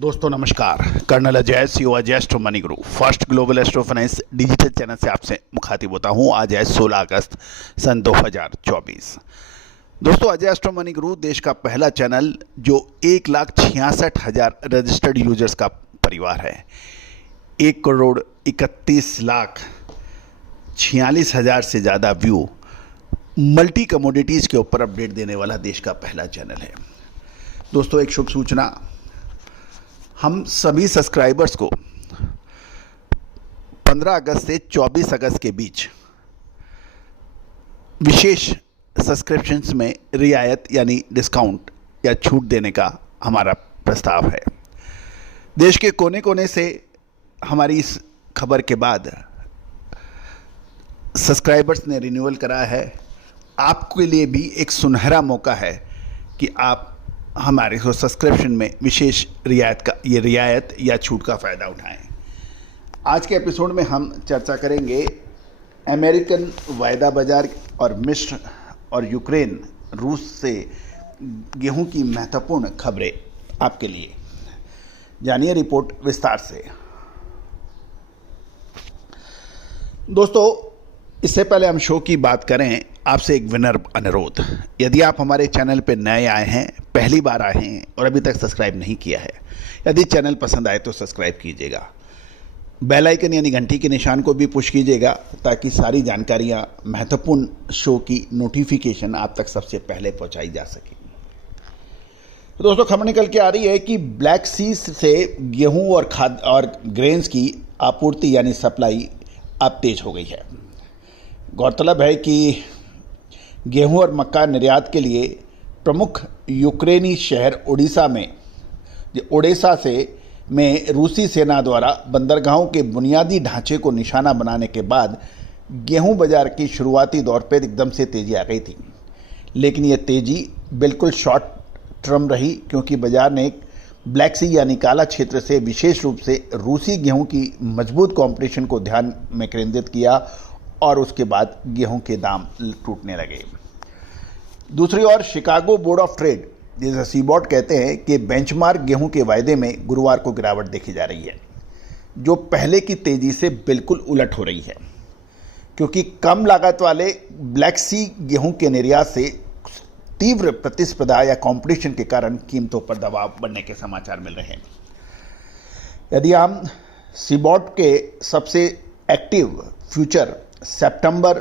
दोस्तों नमस्कार। Colonel Ajay CO Ajay astro money Guru first global astro finance digital channel से आपसे मुखातिब होता हूं। आज है 16 अगस्त सन 2024। दोस्तों अजय एस्ट्रो मनी गुरु देश का पहला चैनल जो 1,66,000 रजिस्टर्ड यूजर्स का परिवार है। 1,31,46,000 से ज़्यादा व्यू मल्टी कमोडिटीज़ के ऊपर अपडेट देने वाला देश का पहला चैनल है। दोस्तों एक शुभ सूचना, हम सभी सब्सक्राइबर्स को 15 अगस्त से 24 अगस्त के बीच विशेष सब्सक्रिप्शंस में रियायत यानी डिस्काउंट या छूट देने का हमारा प्रस्ताव है। देश के कोने कोने से हमारी इस खबर के बाद सब्सक्राइबर्स ने रिन्यूअल कराया है। आपके लिए भी एक सुनहरा मौका है कि आप हमारे सब्सक्रिप्शन में विशेष रियायत या छूट का फ़ायदा उठाएं। आज के एपिसोड में हम चर्चा करेंगे अमेरिकन वायदा बाजार और मिस्र और यूक्रेन रूस से गेहूं की महत्वपूर्ण खबरें आपके लिए। जानिए रिपोर्ट विस्तार से। दोस्तों इससे पहले हम शो की बात करें, आपसे एक विनर अनुरोध। यदि आप हमारे चैनल पर नए आए हैं, पहली बार आए हैं और अभी तक सब्सक्राइब नहीं किया है, यदि चैनल पसंद आए तो सब्सक्राइब कीजिएगा। बेल आइकन यानी घंटी के निशान को भी पुश कीजिएगा ताकि सारी जानकारियां, महत्वपूर्ण शो की नोटिफिकेशन आप तक सबसे पहले पहुंचाई जा सके। तो दोस्तों खबर निकल के आ रही है कि ब्लैक सी से गेहूं और खाद्य और ग्रेन्स की आपूर्ति यानी सप्लाई अब तेज हो गई है। गौरतलब है कि गेहूं और मक्का निर्यात के लिए प्रमुख यूक्रेनी शहर ओडेसा में रूसी सेना द्वारा बंदरगाहों के बुनियादी ढांचे को निशाना बनाने के बाद गेहूं बाजार की शुरुआती दौर पर एकदम से तेजी आ गई थी। लेकिन यह तेजी बिल्कुल शॉर्ट टर्म रही, क्योंकि बाजार ने ब्लैक सी यानी काला क्षेत्र से विशेष रूप से रूसी गेहूं की मजबूत कंपटीशन को ध्यान में केंद्रित किया और उसके बाद गेहूं के दाम टूटने लगे। दूसरी ओर शिकागो बोर्ड ऑफ ट्रेड, जिसे सीबॉट कहते हैं, कि बेंचमार्क गेहूं के वायदे में गुरुवार को गिरावट देखी जा रही है, जो पहले की तेजी से बिल्कुल उलट हो रही है, क्योंकि कम लागत वाले ब्लैक सी गेहूं के निर्यात से तीव्र प्रतिस्पर्धा या कंपटीशन के कारण कीमतों पर दबाव बढ़ने के समाचार मिल रहे हैं। यदि हम सीबॉट के सबसे एक्टिव फ्यूचर सितंबर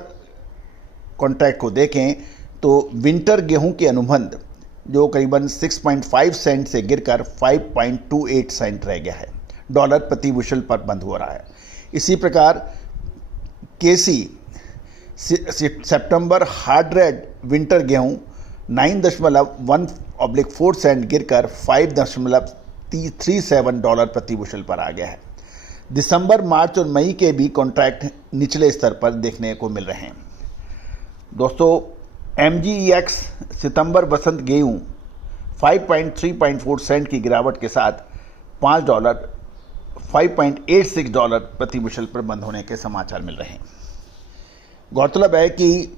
कॉन्ट्रैक्ट को देखें तो विंटर गेहूं के अनुबंध जो करीबन 6.5 सेंट से गिरकर 5.28 सेंट रह गया है, डॉलर प्रति बुशल पर बंद हो रहा है। इसी प्रकार केसी सितंबर हार्ड रेड विंटर गेहूं 9.1/4 सेंट गिरकर 5.37 डॉलर प्रति बुशल पर आ गया है। दिसंबर, मार्च और मई के भी कॉन्ट्रैक्ट निचले स्तर पर देखने को मिल रहे हैं। दोस्तों MGEX सितंबर वसंत गेहूं 5.34 सेंट की गिरावट के साथ $5.86 प्रति बुशल पर बंद होने के समाचार मिल रहे हैं। गौरतलब है कि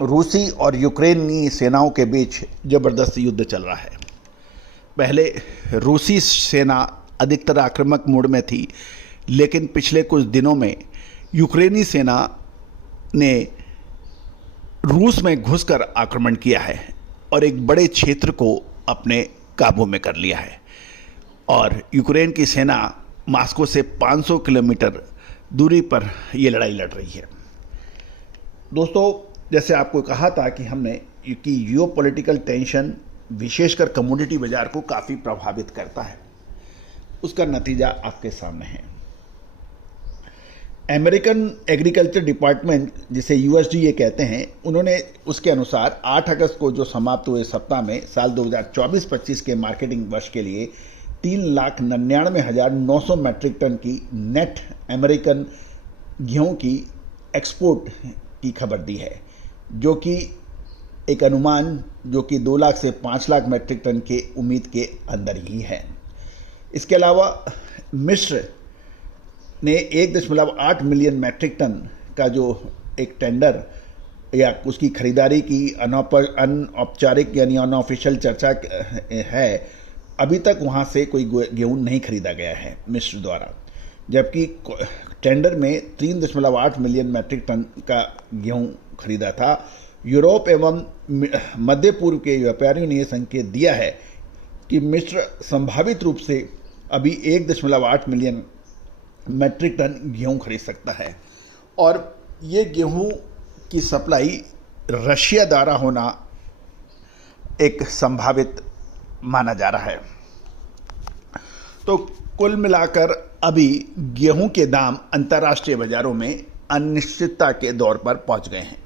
रूसी और यूक्रेनी सेनाओं के बीच जबरदस्त युद्ध चल रहा है। पहले रूसी सेना अधिकतर आक्रामक मोड में थी, लेकिन पिछले कुछ दिनों में यूक्रेनी सेना ने रूस में घुसकर आक्रमण किया है और एक बड़े क्षेत्र को अपने काबू में कर लिया है और यूक्रेन की सेना मॉस्को से 500 किलोमीटर दूरी पर ये लड़ाई लड़ रही है। दोस्तों जैसे आपको कहा था कि हमने कि जियोपॉलिटिकल टेंशन विशेषकर कमोडिटी बाजार को काफ़ी प्रभावित करता है, उसका नतीजा आपके सामने है। अमेरिकन एग्रीकल्चर डिपार्टमेंट, जिसे USDA कहते हैं, उन्होंने उसके अनुसार 8 अगस्त को जो समाप्त हुए सप्ताह में साल 2024-25 के मार्केटिंग वर्ष के लिए 3,99,900 मैट्रिक टन की नेट अमेरिकन गेहूं की एक्सपोर्ट की खबर दी है, जो कि एक अनुमान जो कि 2 लाख से 5 लाख मैट्रिक टन के उम्मीद के अंदर ही है। इसके अलावा मिस्र ने 1.8 मिलियन मैट्रिक टन का जो एक टेंडर या उसकी खरीदारी की अनौपचारिक यानी अनऑफिशियल चर्चा है अभी तक वहाँ से कोई गेहूँ नहीं खरीदा गया है मिस्र द्वारा, जबकि टेंडर में 3.8 मिलियन मैट्रिक टन का गेहूँ खरीदा था। यूरोप एवं मध्य पूर्व के व्यापारियों ने यह संकेत दिया है कि मिस्र संभावित रूप से अभी 1.8 मिलियन मैट्रिक टन गेहूँ खरीद सकता है और ये गेहूँ की सप्लाई रशिया द्वारा होना एक संभावित माना जा रहा है। तो कुल मिलाकर अभी गेहूं के दाम अंतर्राष्ट्रीय बाजारों में अनिश्चितता के दौर पर पहुंच गए हैं।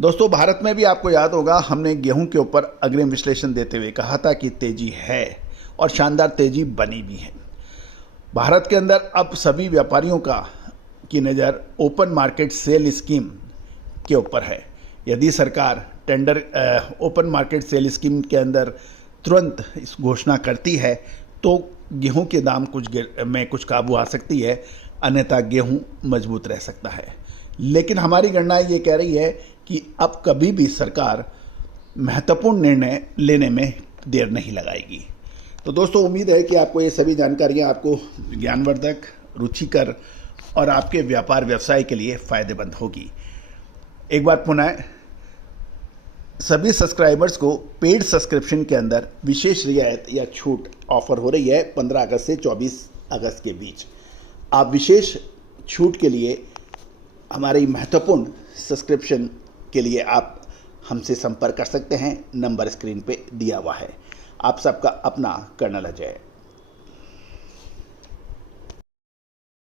दोस्तों, भारत में भी आपको याद होगा हमने गेहूं के ऊपर अग्रिम विश्लेषण देते हुए कहा था कि तेजी है और शानदार तेजी बनी भी है। भारत के अंदर अब सभी व्यापारियों की नज़र ओपन मार्केट सेल स्कीम के ऊपर है। यदि सरकार tender open market sale scheme के अंदर तुरंत इस घोषणा करती है तो गेहूं के दाम कुछ काबू आ सकती है, अन्यथा गेहूं मजबूत रह सकता है। लेकिन हमारी गणना ये कह रही है कि अब कभी भी सरकार महत्वपूर्ण निर्णय लेने में देर नहीं लगाएगी। तो दोस्तों, उम्मीद है कि आपको ये सभी जानकारियाँ आपको ज्ञानवर्धक, रुचिकर और आपके व्यापार व्यवसाय के लिए फ़ायदेमंद होगी। एक बार पुनः सभी सब्सक्राइबर्स को पेड सब्सक्रिप्शन के अंदर विशेष रियायत या छूट ऑफर हो रही है 15 अगस्त से 24 अगस्त के बीच। आप विशेष छूट के लिए हमारी महत्वपूर्ण सब्सक्रिप्शन के लिए आप हमसे संपर्क कर सकते हैं। नंबर स्क्रीन पे दिया हुआ है। आप सबका अपना कर्नल अजय।